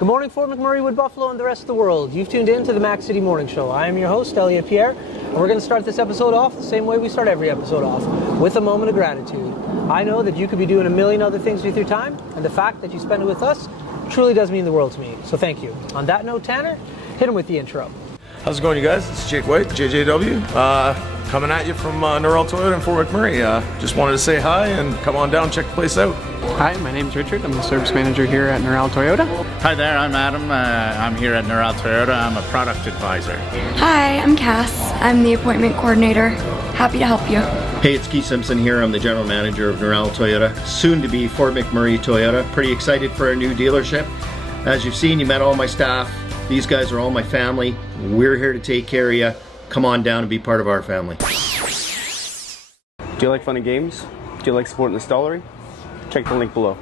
Good morning, Fort McMurray, Wood Buffalo, and the rest of the world. You've tuned in to the Mac City Morning Show. I am your host, Elliot Pierre, and we're going to start this episode off the same way we start every episode off, with a moment of gratitude. I know that you could be doing a million other things with your time, and the fact that you spend it with us truly does mean the world to me. So thank you. On that note, Tanner, hit him with the intro. How's it going, you guys? It's Jake White, JJW, coming at you from Norrell Toyota in Fort McMurray. Just wanted to say hi and come on down, check the place out. Hi, my name's Richard. I'm the service manager here at Norrell Toyota. Hi there, I'm Adam. I'm here at Norrell Toyota. I'm a product advisor. Hi, I'm Cass. I'm the appointment coordinator. Happy to help you. Hey, it's Keith Simpson here. I'm the general manager of Norrell Toyota, soon to be Fort McMurray Toyota. Pretty excited for our new dealership. As you've seen, you met all my staff. These guys are all my family. We're here to take care of you. Come on down and be part of our family. Do you like fun and games? Do you like supporting the stallery? Check the link below.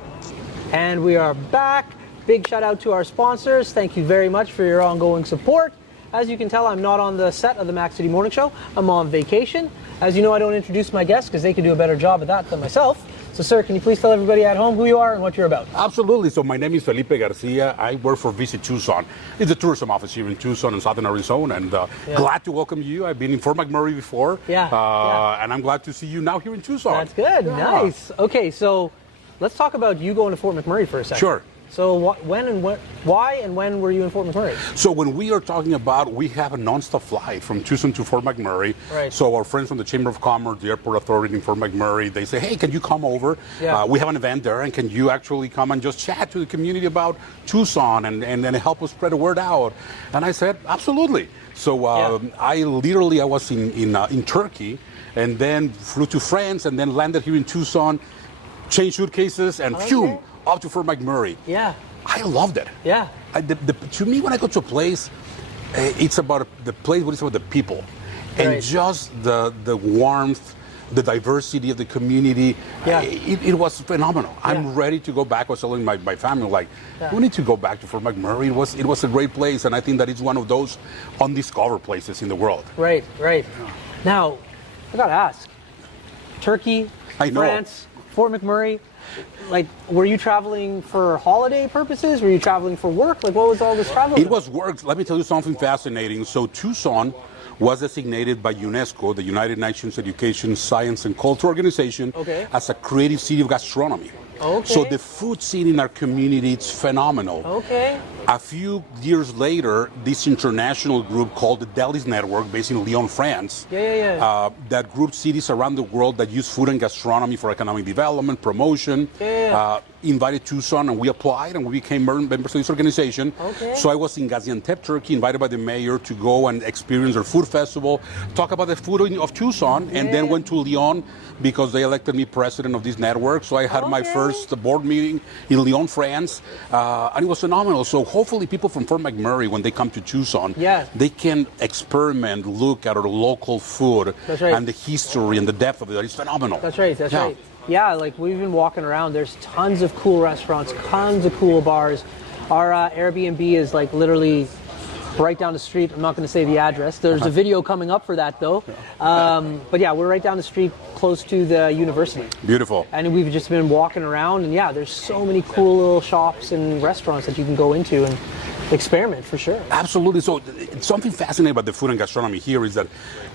And we are back. Big shout out to our sponsors. Thank you very much for your ongoing support. As you can tell, I'm not on the set of the Mac City Morning Show. I'm on vacation. As you know, I don't introduce my guests because they can do a better job of that than myself. So, sir, can you please tell everybody at home who you are and what you're about? Absolutely. So my name is Felipe Garcia. I work for Visit Tucson. It's a tourism office here in Tucson in southern Arizona. And glad to welcome you. I've been in Fort McMurray before. And I'm glad to see you now here in Tucson. That's good. Yeah. Nice. Okay, so let's talk about you going to Fort McMurray for a second. Sure. So why and when were you in Fort McMurray? So when we are talking about, we have a non-stop flight from Tucson to Fort McMurray. Right. So our friends from the Chamber of Commerce, the airport authority in Fort McMurray, they say, hey, can you come over? Yeah. We have an event there, and can you actually come and just chat to the community about Tucson and help us spread the word out? And I said, absolutely. So I was in Turkey, and then flew to France, and then landed here in Tucson, changed suitcases, and phew, off to Fort McMurray. Yeah. I loved it. Yeah. To me, when I go to a place, it's about the place, but it's about the people. And just the warmth, the diversity of the community. Yeah. It was phenomenal. Yeah. I'm ready to go back. I was telling my family, we need to go back to Fort McMurray. It was a great place, and I think that it's one of those undiscovered places in the world. Right. Now, I gotta ask, Turkey, France, Fort McMurray, were you traveling for holiday purposes? Were you traveling for work? What was all this travel? It was work. Let me tell you something fascinating. So Tucson was designated by UNESCO, the United Nations Education, Science, and Culture Organization, as a creative city of gastronomy. Okay. So the food scene in our community, it's phenomenal. Okay. A few years later, this international group called the Delis Network, based in Lyon, France, that groups cities around the world that use food and gastronomy for economic development, promotion, invited Tucson, and we applied, and we became members of this organization. Okay. So I was in Gaziantep, Turkey, invited by the mayor to go and experience their food festival, talk about the food of Tucson, and then went to Lyon because they elected me president of this network. So I had my first board meeting in Lyon, France, and it was phenomenal. So hopefully people from Fort McMurray, when they come to Tucson, they can experiment, look at our local food and the history and the depth of it. It's phenomenal. That's right. Yeah, we've been walking around. There's tons of cool restaurants, tons of cool bars. Our Airbnb is literally right down the street. I'm not going to say the address. There's a video coming up for that, though. But yeah, we're right down the street close to the university. Beautiful. And we've just been walking around, and there's so many cool little shops and restaurants that you can go into and experiment for sure. Absolutely. So something fascinating about the food and gastronomy here is that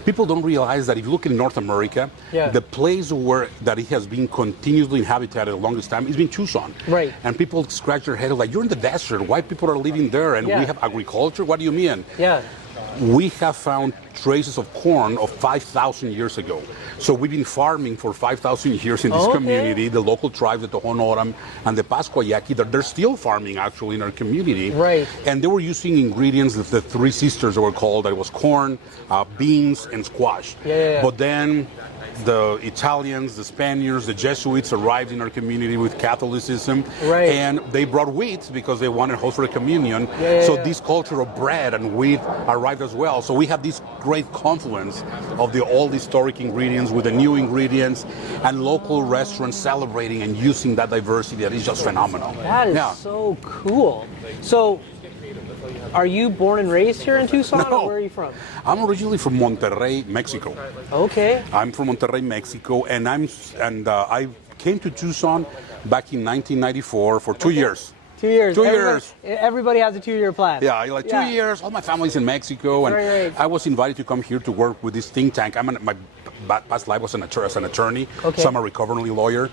people don't realize that if you look in North America, the place where that it has been continuously inhabited the longest time has been Tucson. Right. And people scratch their head you're in the desert. Why people are living there? And we have agriculture. What do you mean? Yeah. We have found traces of corn of 5,000 years ago. So we've been farming for 5,000 years in this community. The local tribes, the Tohonoram and the Pasquayaki, they're still farming actually in our community. Right. And they were using ingredients, the three sisters were called, that was corn, beans, and squash. But then the Italians, the Spaniards, the Jesuits arrived in our community with Catholicism, and they brought wheat because they wanted host for a communion. So this culture of bread and wheat arrived as well. So we have this great confluence of the old historic ingredients with the new ingredients, and local restaurants celebrating and using that diversity that is just phenomenal. That is so cool. So are you born and raised here in Tucson, or where are you from? I'm originally from Monterrey, Mexico. Okay. I'm from Monterrey, Mexico, and I came to Tucson back in 1994 for 2 years. 2 years. 2 years. Everybody has a 2-year plan. Yeah, like 2 years. All my family's in Mexico, and Right. I was invited to come here to work with this think tank. My past life was as an attorney, so I'm a recovering lawyer.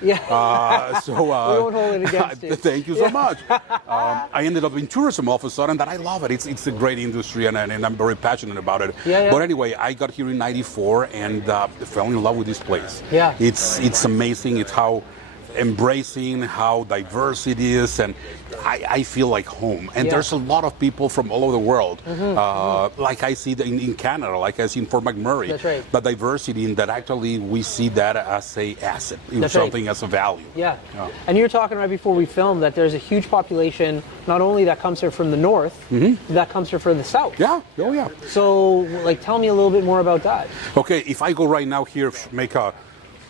Yeah. So we won't hold it against you. Thank you so much. I ended up in tourism all of a sudden, that I love it. It's a great industry, and I'm very passionate about it. Yeah. But anyway, I got here in '94 and fell in love with this place. Yeah. It's amazing. It's how embracing, how diverse it is, and I feel like home. And there's a lot of people from all over the world, like I see in Canada, like I see in Fort McMurray. That's right. The diversity in that, actually we see that as a asset, something as a value. Yeah. And you were talking right before we filmed that there's a huge population, not only that comes here from the north, that comes here from the south. Yeah. Oh yeah. So, like, tell me a little bit more about that. Okay, if I go right now here, make a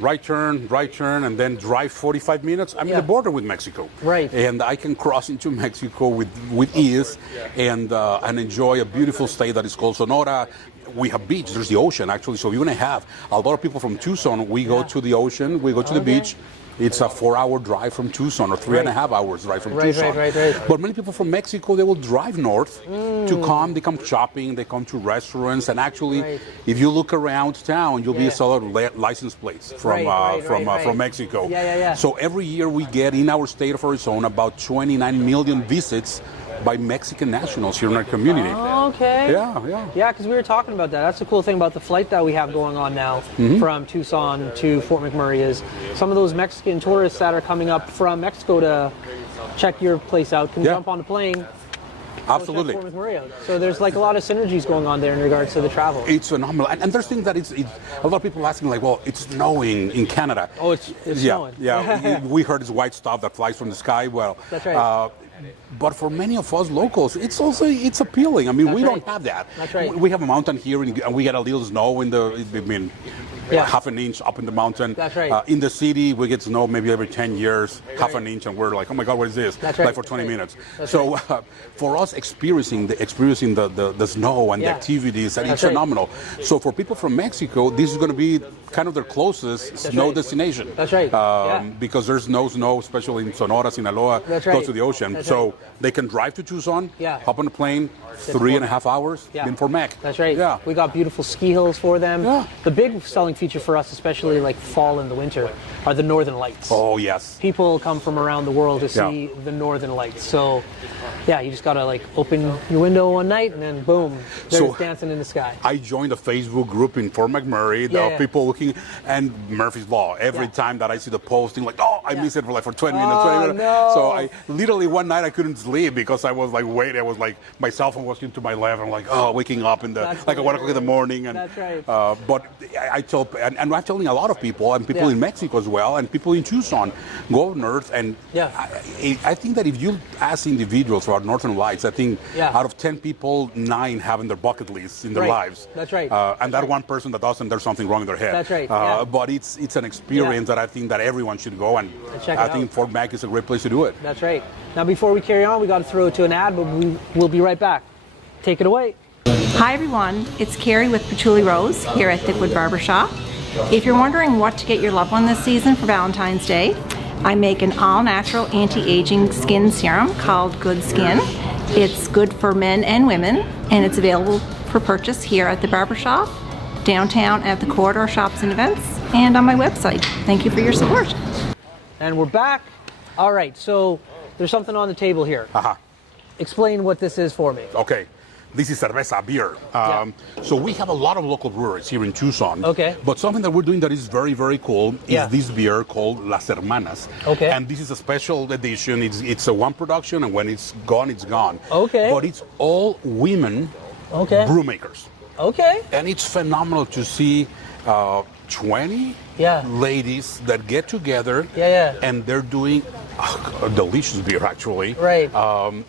right turn, and then drive 45 minutes, I'm in the border with Mexico. Right. And I can cross into Mexico with ease and enjoy a beautiful state that is called Sonora. We have beach, there's the ocean actually, so you're going to have a lot of people from Tucson. We go to the ocean, we go to the beach. It's a 4-hour drive from Tucson, or 3.5 hours drive from Tucson. Right. But many people from Mexico, they will drive north to come. They come shopping, they come to restaurants, and actually, if you look around town, you'll be a solid license plates from Mexico. Yeah. So every year we get in our state of Arizona about 29 million visits by Mexican nationals here in our community. Okay. Yeah. Because we were talking about that. That's the cool thing about the flight that we have going on now from Tucson to Fort McMurray is some of those Mexican tourists that are coming up from Mexico to check your place out can jump on the plane. Absolutely. Fort McMurray out. So there's like a lot of synergies going on there in regards to the travel. It's phenomenal. And there's things that it's a lot of people asking like, well, it's snowing in Canada. Oh, it's snowing. Yeah. We heard it's white stuff that flies from the sky. Well, that's right. But for many of us locals, it's appealing. I mean, we don't have that. That's right. We have a mountain here, and we get a little snow half an inch up in the mountain. That's right. In the city, we get snow maybe every 10 years, half an inch, and we're like, oh my God, what is this? That's right. Like for 20 minutes. So for us, experiencing the snow and the activities, and it's phenomenal. So for people from Mexico, this is going to be kind of their closest snow destination. That's right. Because there's no snow, especially in Sonora, Sinaloa, close to the ocean. So they can drive to Tucson, hop on a plane, 3.5 hours, then for Mac. That's right. Yeah. We got beautiful ski hills for them. Yeah. The big selling feature for us, especially like fall and the winter, are the northern lights. Oh, yes. People come from around the world to see the northern lights. So, yeah, you just got to like open your window one night and then boom, they're just dancing in the sky. I joined a Facebook group in Fort McMurray. There are people looking, and Murphy's Law. Every time that I see the posting, like, oh, I miss it for 20 minutes. No. So I literally one night I couldn't sleep because I was like, wait, I was like, my cell phone was to my left. I'm like, oh, waking up at 1 o'clock in the morning. And, That's right. But I tell, and I'm telling a lot of people, and people in Mexico as well, and people in Tucson, go up north. And I think that if you ask individuals about Northern Lights, I think out of 10 people, 9 have in their bucket list in their lives. That's right. And that one person that doesn't, there's something wrong in their head. That's right. But it's an experience that I think that everyone should go, and I think Fort Mac is a great place to do it. That's right. Now, before we carry on, we got to throw it to an ad, but we'll be right back. Take it away. Hi everyone, it's Carrie with Patchouli Rose here at Thickwood Barbershop. If you're wondering what to get your loved one this season for Valentine's Day, I make an all-natural anti-aging skin serum called Good Skin. It's good for men and women, and it's available for purchase here at the barbershop, downtown at the Corridor Shops and Events, and on my website. Thank you for your support. And we're back. All right, so there's something on the table here. Explain what this is for me. Okay. This is cerveza, beer. So we have a lot of local breweries here in Tucson. Okay. But something that we're doing that is very, very cool is this beer called Las Hermanas. Okay. And this is a special edition. It's a one production, and when it's gone, it's gone. Okay. But it's all women brewmakers. Okay. And it's phenomenal to see 20 ladies that get together and they're doing a delicious beer, actually. Right.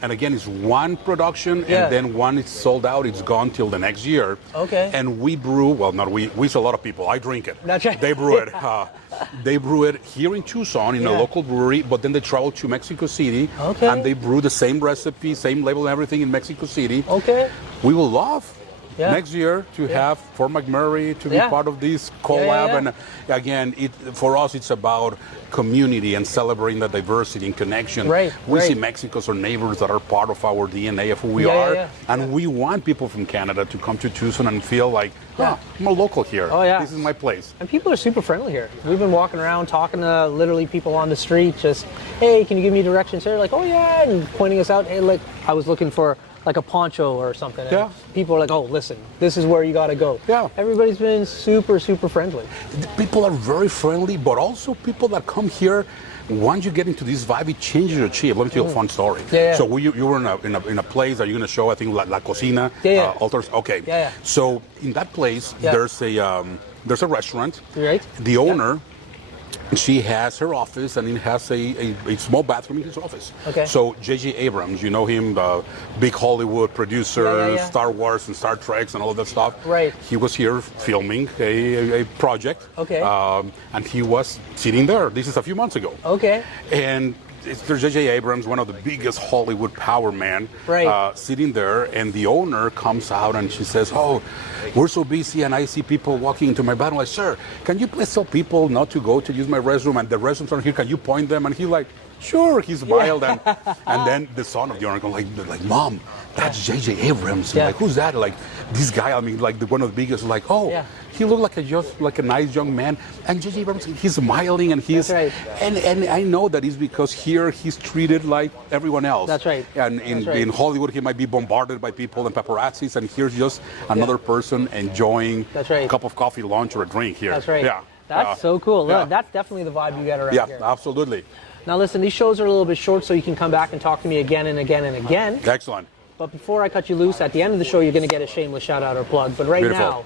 And again, it's one production, and then one is sold out, it's gone till the next year. Okay. And we brew, well, not we, it's a lot of people. I drink it. That's right. They brew it. They brew it here in Tucson in a local brewery, but then they travel to Mexico City. Okay. And they brew the same recipe, same label and everything in Mexico City. Okay. We will love next year to have Fort McMurray to be part of this collab. And again, for us, it's about community and celebrating the diversity and connection. We see Mexico as our neighbors that are part of our DNA of who we are. And we want people from Canada to come to Tucson and feel like, I'm a local here. This is my place. And people are super friendly here. We've been walking around talking to literally people on the street, just, hey, can you give me directions here? Like, oh yeah, and pointing us out. Hey, like, I was looking for like a poncho or something. And people are like, oh, listen, this is where you got to go. Everybody's been super, super friendly. People are very friendly, but also people that come here, once you get into this vibe, it changes your chip. Let me tell you a fun story. So you were in a place that you're going to show, I think, La Cocina. Altars. Okay. So in that place, there's a restaurant. The owner, she has her office, and it has a small bathroom in his office. So J.J. Abrams, you know him, the big Hollywood producer, Star Wars and Star Trek and all of that stuff. He was here filming a project. And he was sitting there. This is a few months ago. And there's J.J. Abrams, one of the biggest Hollywood power men, sitting there, and the owner comes out and she says, oh, we're so busy and I see people walking into my bathroom. I'm like, sir, can you please tell people not to go to use my restroom, and the restrooms are here, can you point them? And he's like, sure. He smiled. And then the son of the owner goes like, Mom, that's J.J. Abrams. Like, who's that? Like, this guy, I mean, like one of the biggest, like, oh, he looked like a nice young man. And J.J. Abrams, he's smiling, and he's, and I know that is because here he's treated like everyone else. And in Hollywood, he might be bombarded by people and paparazzis, and here's just another person enjoying a cup of coffee, lunch, or a drink here. That's so cool. That's definitely the vibe you get around here. Absolutely. Now listen, these shows are a little bit short, so you can come back and talk to me again and again and again. Excellent. But before I cut you loose, at the end of the show, you're going to get a shameless shout out or plug. But right now,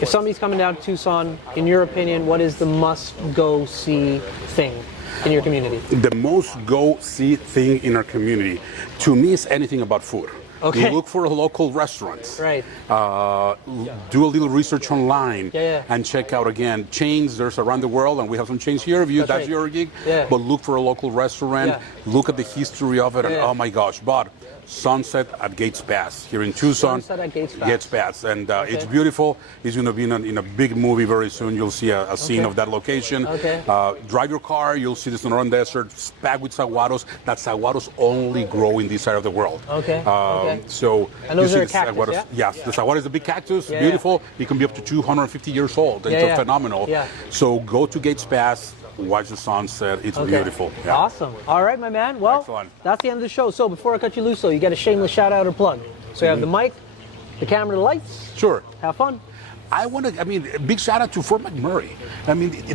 if somebody's coming down to Tucson, in your opinion, what is the must-go-see thing in your community? The most go-see thing in our community, to me, is anything about food. You look for a local restaurant. Do a little research online and check out, again, chains. There's around the world, and we have some chains here if that's your gig. But look for a local restaurant. Look at the history of it, and oh my gosh. But Sunset at Gates Pass here in Tucson. Sunset at Gates Pass. And it's beautiful. It's going to be in a big movie very soon. You'll see a scene of that location. Drive your car. You'll see the Sonoran Desert packed with saguaros. That saguaros only grow in this side of the world. So and those you are see cactus, Yes, the saguaro is a big cactus, beautiful. It can be up to 250 years old. It's phenomenal. So go to Gates Pass, watch the sunset. It's beautiful. Awesome. All right, my man. Well, that's the end of the show. So before I cut you loose, you get a shameless shout out or plug. So you have the mic, the camera, the lights. Sure. Have fun. Big shout out to Fort McMurray.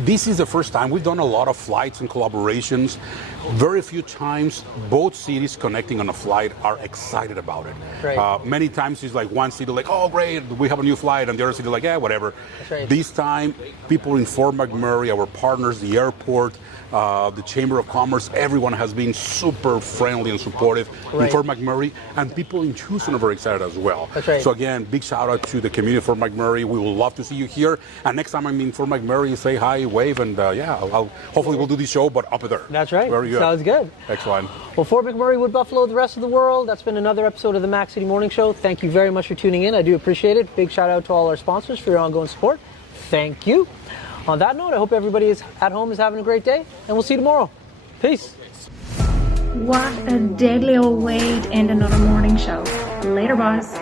This is the first time we've done a lot of flights and collaborations. Very few times both cities connecting on a flight are excited about it. Many times it's like one city like, oh great, we have a new flight, and the other city like, yeah, whatever. This time, people in Fort McMurray, our partners, the airport, the Chamber of Commerce, everyone has been super friendly and supportive in Fort McMurray, and people in Tucson are very excited as well. So again, big shout out to the community of Fort McMurray. We will love to see you here, and next time I'm in Fort McMurray, say hi, wave, and hopefully we'll do this show, but up there. That's right. Very good. Sounds good. Excellent. Well, Fort McMurray, Wood Buffalo, the rest of the world, that's been another episode of the Mac City Morning Show. Thank you very much for tuning in. I do appreciate it. Big shout out to all our sponsors for your ongoing support. Thank you. On that note, I hope everybody is at home is having a great day, and we'll see you tomorrow. Peace. What a deadly old way to end another morning show. Later, boys.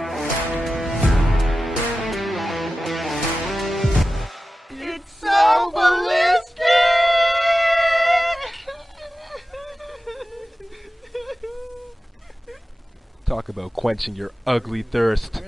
It's so ballistic! Talk about quenching your ugly thirst.